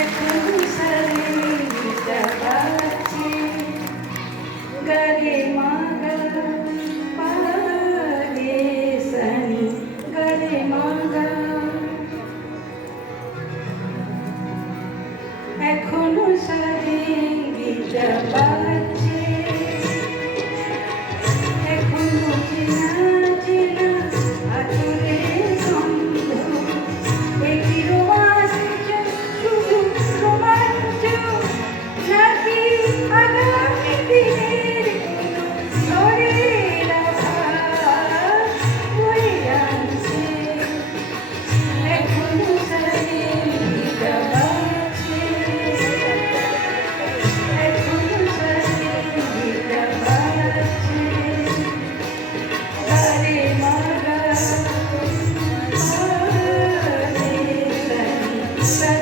এখন সারিটা বাজছে গরে মাগা পারে সানি গরে মাগা এখনো সারিটা বাজছে এখনো চেনা চেনা আচরে গন্ধ এই রোমাঞ্চ শুধু রোমাঞ্চ নাকি আগামী দিনের কোনো ঝড়ের আভাস বয়ে আনছে এখনো সারিটা বাজছে এখনো সারিটা বাজছে গরে মাগা পারে সানি